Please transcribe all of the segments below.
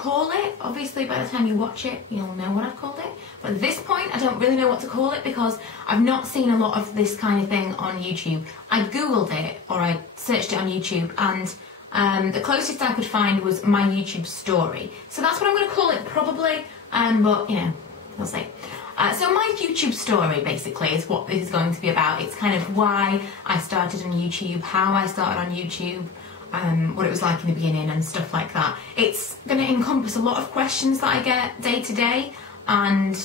call it. Obviously by the time you watch it you'll know what I've called it, but at this point I don't really know what to call it because I've not seen a lot of this kind of thing on YouTube. I googled it, or I searched it on YouTube, and the closest I could find was my YouTube story. So that's what I'm going to call it probably, but you know, we'll see. So my YouTube story basically is what this is going to be about. It's kind of why I started on YouTube, how I started on YouTube, what it was like in the beginning and stuff like that. It's going to encompass a lot of questions that I get day to day, and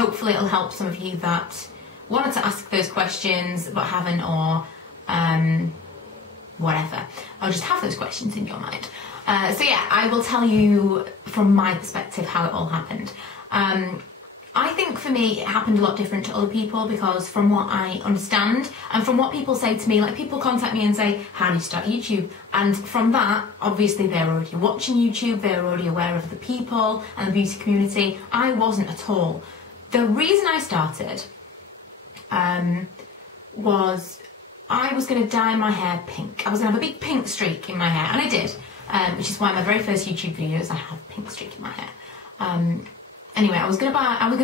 hopefully it'll help some of you that wanted to ask those questions but haven't, or whatever, or just have those questions in your mind. So yeah, I will tell you from my perspective how it all happened. I think for me it happened a lot different to other people, because from what I understand and from what people say to me, like people contact me and say, how did you start YouTube? And from that, obviously they're already watching YouTube, they're already aware of the people and the beauty community. I wasn't at all. The reason I started was I was going to dye my hair pink. I was going to have a big pink streak in my hair, and I did, which is why my very first YouTube videos I have a pink streak in my hair. Anyway, I was gonna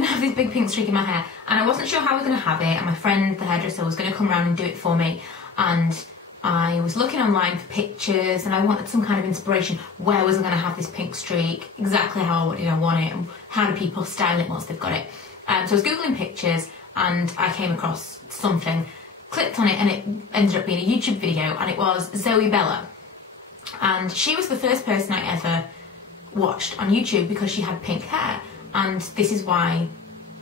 have this big pink streak in my hair, and I wasn't sure how I was gonna have it, and my friend, the hairdresser, was gonna come around and do it for me, and I was looking online for pictures, and I wanted some kind of inspiration. Where was I gonna have this pink streak? Exactly how did I want it? And how do people style it once they've got it? So I was googling pictures, and I came across something, clicked on it, and it ended up being a YouTube video, and it was Zoe Bella, and she was the first person I ever watched on YouTube because she had pink hair. And this is why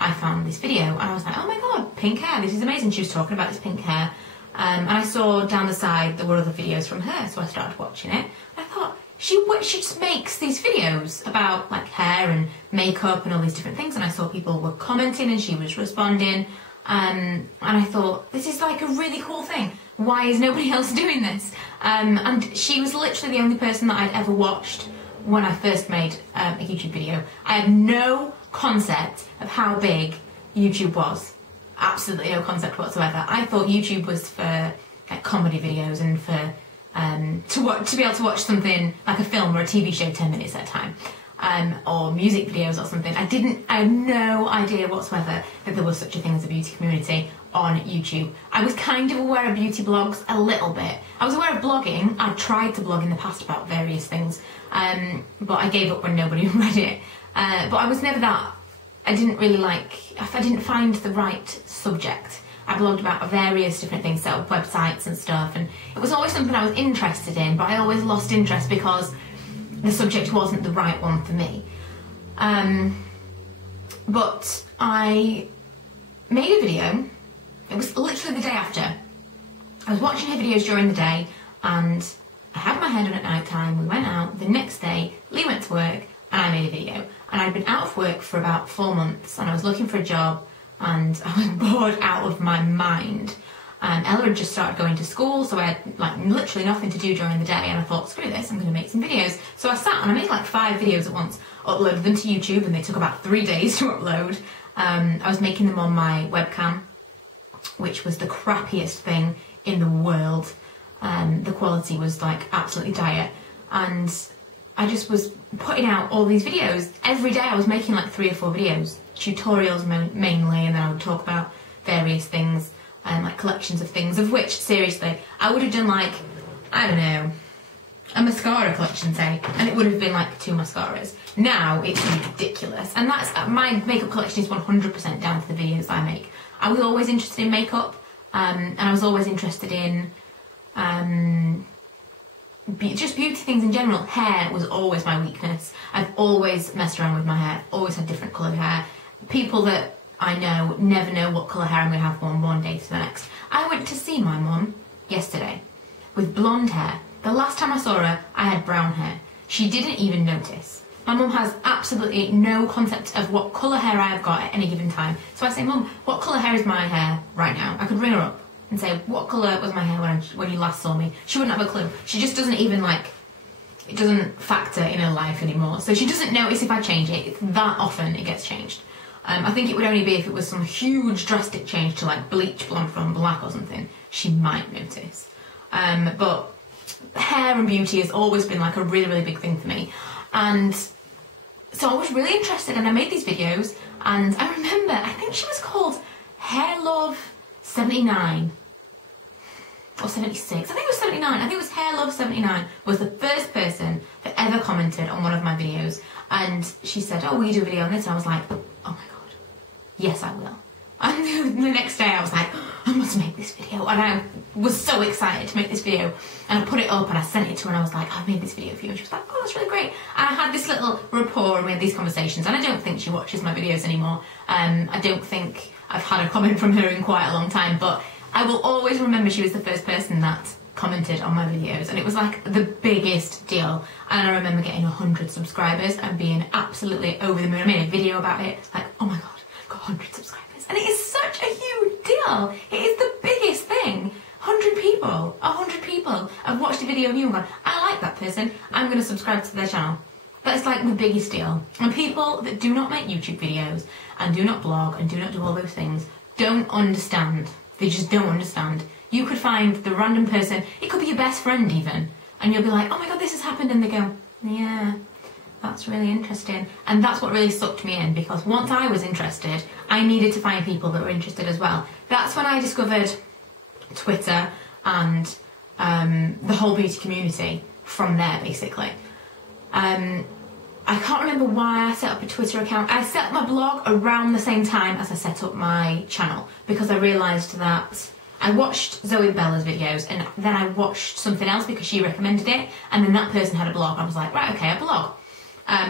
I found this video, and I was like, oh my god, pink hair, this is amazing. She was talking about this pink hair, and I saw down the side there were other videos from her, so I started watching it. I thought, she just makes these videos about like hair and makeup and all these different things, and I saw people were commenting and she was responding, and I thought, this is like a really cool thing. Why is nobody else doing this? And she was literally the only person that I'd ever watched when I first made a YouTube video. I had no concept of how big YouTube was. Absolutely no concept whatsoever. I thought YouTube was for like comedy videos and for to be able to watch something like a film or a TV show 10 minutes at a time, or music videos or something. I had no idea whatsoever that there was such a thing as a beauty community on YouTube. I was kind of aware of beauty blogs a little bit. I was aware of blogging. I tried to blog in the past about various things, but I gave up when nobody read it. But I was never that. I didn't find the right subject. I blogged about various different things, set up websites and stuff, and it was always something I was interested in, but I always lost interest because the subject wasn't the right one for me. But I made a video. It was literally the day after. I was watching her videos during the day, and I had my hair done at night time. We went out. The next day, Lee went to work, and I made a video. And I'd been out of work for about 4 months, and I was looking for a job, and I was bored out of my mind. Ella had just started going to school, so I had like literally nothing to do during the day, and I thought, screw this, I'm going to make some videos. So I sat and I made like 5 videos at once, uploaded them to YouTube, and they took about 3 days to upload. I was making them on my webcam, which was the crappiest thing in the world. The quality was like absolutely dire, and I just was putting out all these videos. Every day I was making like 3 or 4 videos, tutorials mainly, and then I would talk about various things, like collections of things, of which, seriously, I would have done like, I don't know, a mascara collection, say, and it would have been like 2 mascaras. Now it's ridiculous, and that's, my makeup collection is 100% down to the videos I make. I was always interested in makeup, and I was always interested in just beauty things in general. Hair was always my weakness. I've always messed around with my hair, always had different coloured hair. People that I know never know what colour hair I'm going to have from one day to the next. I went to see my mum yesterday with blonde hair. The last time I saw her, I had brown hair. She didn't even notice. My mum has absolutely no concept of what colour hair I have got at any given time. So I say, Mum, what colour hair is my hair right now? I could ring her up and say, what colour was my hair when you last saw me? She wouldn't have a clue. She just doesn't even like, it doesn't factor in her life anymore. So she doesn't notice if I change it. It's that often it gets changed. I think it would only be if it was some huge drastic change to like bleach blonde from black or something. She might notice. But hair and beauty has always been like a really, really big thing for me. And so I was really interested, and I made these videos, and I remember, I think she was called Hair Love 79 or 76. I think it was 79. I think it was Hair Love 79 was the first person that ever commented on one of my videos, and she said, "Oh, will you do a video on this?" And I was like, "Oh my god, yes, I will." And the next day I was like, I must make this video, and I was so excited to make this video, and I put it up and I sent it to her, and I was like, "I've made this video for you," and she was like, "Oh, that's really great." And I had this little rapport, and we had these conversations, and I don't think she watches my videos anymore. I don't think I've had a comment from her in quite a long time, but I will always remember she was the first person that commented on my videos, and it was like the biggest deal. And I remember getting 100 subscribers and being absolutely over the moon. I made a video about it, like, oh my god, I've got 100 subscribers. And it is such a huge deal. It is the biggest thing. 100 people have watched a video of you and gone, I like that person, I'm going to subscribe to their channel. That's like the biggest deal. And people that do not make YouTube videos and do not blog and do not do all those things don't understand. They just don't understand. You could find the random person, it could be your best friend even, and you'll be like, oh my god, this has happened, and they go, yeah, that's really interesting. And that's what really sucked me in, because once I was interested, I needed to find people that were interested as well. That's when I discovered Twitter and the whole beauty community from there, basically. I can't remember why I set up a Twitter account. I set up my blog around the same time as I set up my channel, because I realised that I watched Zoe Bella's videos, and then I watched something else because she recommended it, and then that person had a blog. I was like, right, okay, a blog.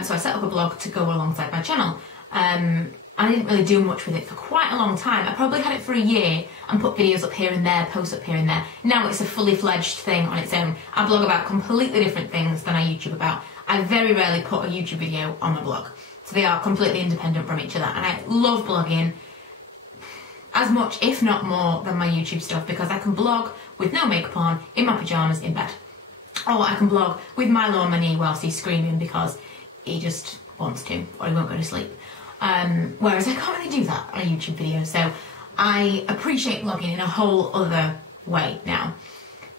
So I set up a blog to go alongside my channel. I didn't really do much with it for quite a long time. I probably had it for a year and put videos up here and there, posts up here and there. Now it's a fully fledged thing on its own. I blog about completely different things than I YouTube about. I very rarely put a YouTube video on my blog. So they are completely independent from each other. And I love blogging as much, if not more, than my YouTube stuff, because I can blog with no makeup on, in my pyjamas, in bed. Or I can blog with Milo on my knee whilst he's screaming because he just wants to, or he won't go to sleep. Whereas I can't really do that on a YouTube video, so I appreciate blogging in a whole other way now.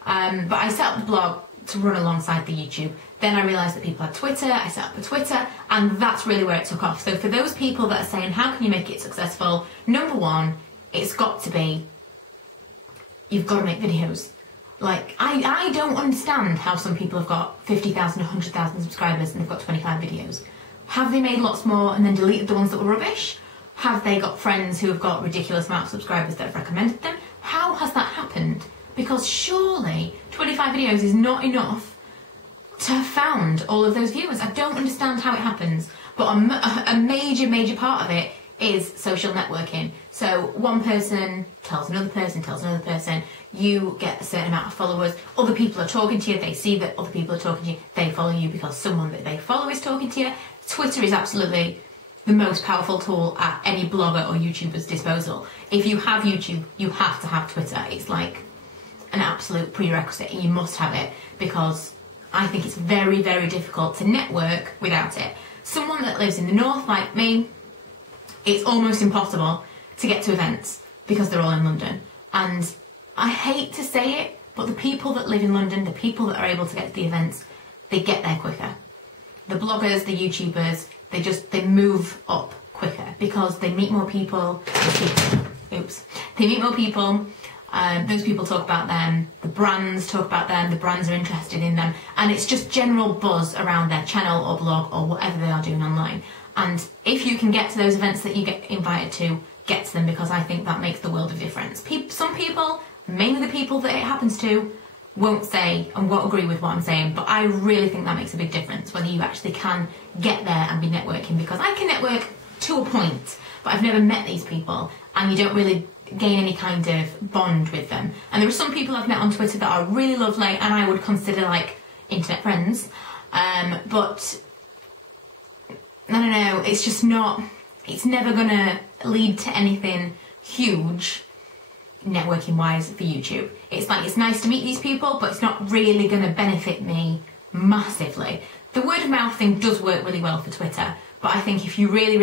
But I set up the blog to run alongside the YouTube. Then I realised that people had Twitter, I set up a Twitter, and that's really where it took off. So for those people that are saying, how can you make it successful? Number one, it's got to be, you've got to make videos. Like, I don't understand how some people have got 50,000, 100,000 subscribers and they've got 25 videos. Have they made lots more and then deleted the ones that were rubbish? Have they got friends who have got ridiculous amount of subscribers that have recommended them? How has that happened? Because surely 25 videos is not enough to have found all of those viewers. I don't understand how it happens, but a major part of it is social networking. So one person tells another person, you get a certain amount of followers, other people are talking to you, they see that other people are talking to you, they follow you because someone that they follow is talking to you. Twitter is absolutely the most powerful tool at any blogger or YouTuber's disposal. If you have YouTube, you have to have Twitter. It's like an absolute prerequisite. You must have it, because I think it's very, very difficult to network without it. Someone that lives in the north like me, it's almost impossible to get to events because they're all in London. And I hate to say it, but the people that live in London, the people that are able to get to the events, they get there quicker. The bloggers, the YouTubers, they move up quicker because they meet more people. They meet more people. Those people talk about them. The brands talk about them. The brands are interested in them, and it's just general buzz around their channel or blog or whatever they are doing online. And if you can get to those events that you get invited to, get to them, because I think that makes the world of difference. Some people, mainly the people that it happens to, won't say and won't agree with what I'm saying, but I really think that makes a big difference, whether you actually can get there and be networking, because I can network to a point, but I've never met these people, and you don't really gain any kind of bond with them. And there are some people I've met on Twitter that are really lovely and I would consider like internet friends, but I don't know, it's just not, it's never gonna lead to anything huge networking wise for YouTube. It's like, it's nice to meet these people, but it's not really gonna benefit me massively. The word of mouth thing does work really well for Twitter, but I think if you really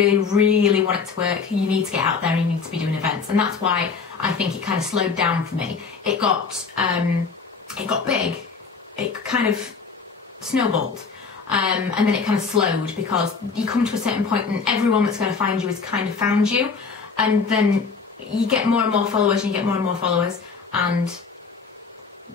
want it to work, you need to get out there and you need to be doing events. And that's why I think it kind of slowed down for me. It got big, it kind of snowballed. and then it kind of slowed because you come to a certain point and everyone that's going to find you has kind of found you, and then you get more and more followers, and you get more and more followers, and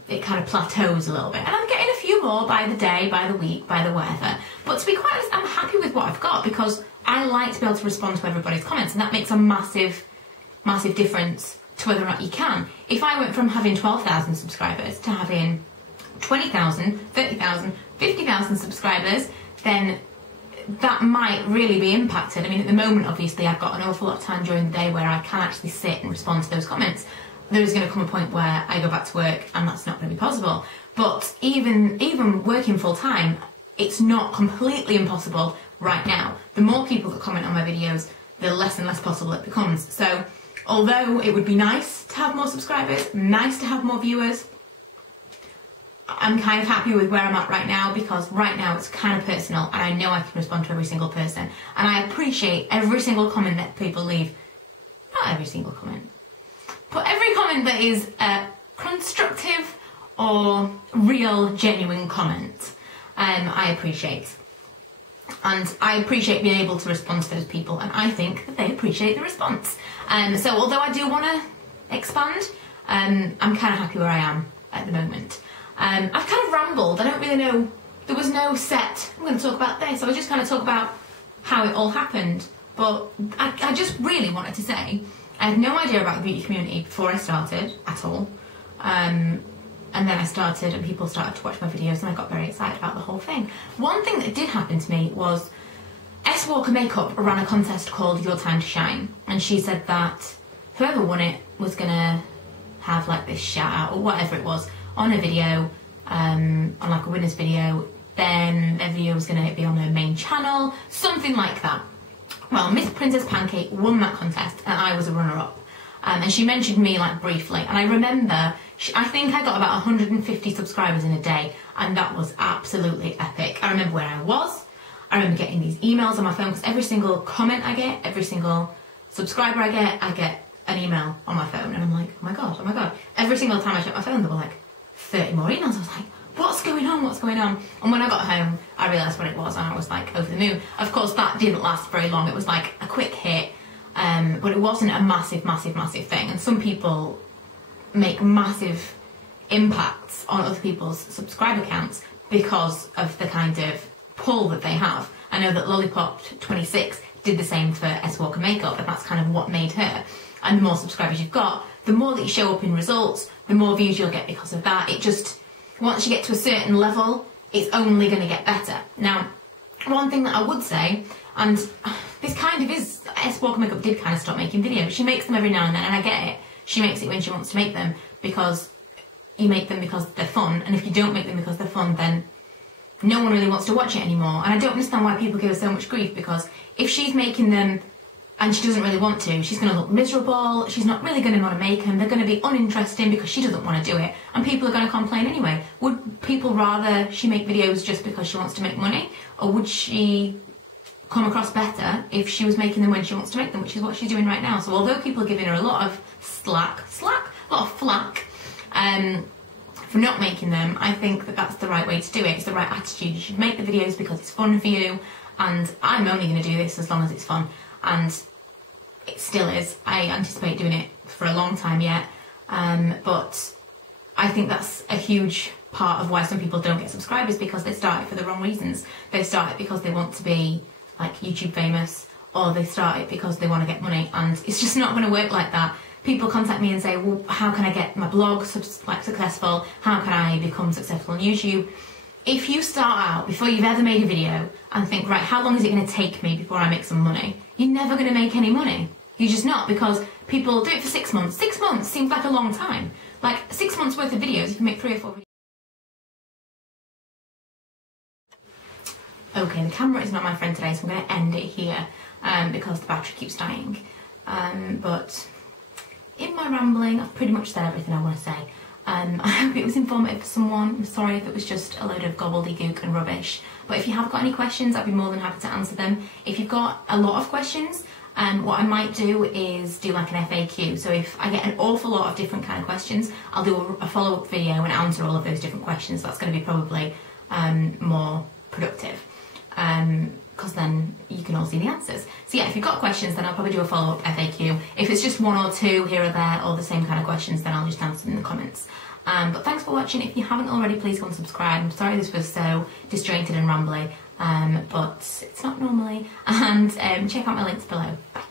it kind of plateaus a little bit. And I'm getting a few more by the day, by the week, by the whatever. But to be quite honest, I'm happy with what I've got because I like to be able to respond to everybody's comments, and that makes a massive, massive difference to whether or not you can. If I went from having 12,000 subscribers to having 20,000, 30,000, 50,000 subscribers, then that might really be impacted. I mean, at the moment, obviously, I've got an awful lot of time during the day where I can actually sit and respond to those comments. There is going to come a point where I go back to work and that's not going to be possible. But even working full time, it's not completely impossible right now. The more people that comment on my videos, the less and less possible it becomes. So although it would be nice to have more subscribers, nice to have more viewers, I'm kind of happy with where I'm at right now because right now it's kind of personal and I know I can respond to every single person. And I appreciate every single comment that people leave. Not every single comment, but every comment that is a constructive or real, genuine comment, I appreciate. And I appreciate being able to respond to those people, and I think that they appreciate the response. So although I do want to expand, I'm kind of happy where I am at the moment. I've kind of rambled. I don't really know. There was no set, I'm going to talk about this. I was just kind of talk about how it all happened. But I just really wanted to say, I had no idea about the beauty community before I started at all. And then I started and people started to watch my videos and I got very excited about the whole thing. One thing that did happen to me was S Walker Makeup ran a contest called Your Time to Shine. And she said that whoever won it was going to have like this shout out or whatever it was on a video, on like a winner's video. Then their video was going to be on her main channel, something like that. Well, Miss Princess Pancake won that contest and I was a runner-up. And she mentioned me like briefly, and I remember I think I got about 150 subscribers in a day, and that was absolutely epic. I remember where I was. I remember getting these emails on my phone because every single comment I get, every single subscriber I get an email on my phone, and I'm like, oh my god. Every single time I checked my phone, there were like 30 more emails. I was like, what's going on? And when I got home, I realised what it was, and I was like over the moon. Of course, that didn't last very long. It was like a quick hit. But it wasn't a massive thing. And some people make massive impacts on other people's subscriber counts because of the kind of pull that they have. I know that Lollipop26 did the same for S Walker Makeup, and that's kind of what made her. And the more subscribers you've got, the more that you show up in results, the more views you'll get because of that. It just, once you get to a certain level, it's only going to get better. Now, one thing that I would say, and this kind of is, S Walker Makeup did kind of stop making videos. She makes them every now and then, and I get it. She makes it when she wants to make them because you make them because they're fun, and if you don't make them because they're fun, then no one really wants to watch it anymore. And I don't understand why people give her so much grief, because if she's making them and she doesn't really want to, she's going to look miserable, she's not really going to want to make them, they're going to be uninteresting because she doesn't want to do it, and people are going to complain anyway. Would people rather she make videos just because she wants to make money, or would she come across better if she was making them when she wants to make them, which is what she's doing right now? So although people are giving her a lot of flack for not making them, I think that that's the right way to do it. It's the right attitude. You should make the videos because it's fun for you, and I'm only going to do this as long as it's fun, and it still is. I anticipate doing it for a long time yet, but I think that's a huge part of why some people don't get subscribers, because they start it for the wrong reasons. They start it because they want to be like YouTube famous, or they start it because they want to get money, and it's just not going to work like that. People contact me and say, well, how can I get my blog successful? How can I become successful on YouTube? If you start out before you've ever made a video and think, right, how long is it going to take me before I make some money? You're never going to make any money. You're just not, because people do it for 6 months. 6 months seems like a long time. Like 6 months worth of videos, you can make 3 or 4 videos. Okay, the camera is not my friend today, so I'm going to end it here because the battery keeps dying. But in my rambling, I've pretty much said everything I want to say. I hope it was informative for someone. I'm sorry if it was just a load of gobbledygook and rubbish. But if you have got any questions, I'd be more than happy to answer them. If you've got a lot of questions, what I might do is do like an FAQ. So if I get an awful lot of different kind of questions, I'll do a follow-up video and answer all of those different questions. That's going to be probably more productive, because then you can all see the answers. So yeah, if you've got questions, then I'll probably do a follow-up FAQ. If it's just one or two here or there, or the same kind of questions, then I'll just answer them in the comments. But thanks for watching. If you haven't already, please go and subscribe. I'm sorry this was so disjointed and rambly, but it's not normally. And check out my links below. Bye.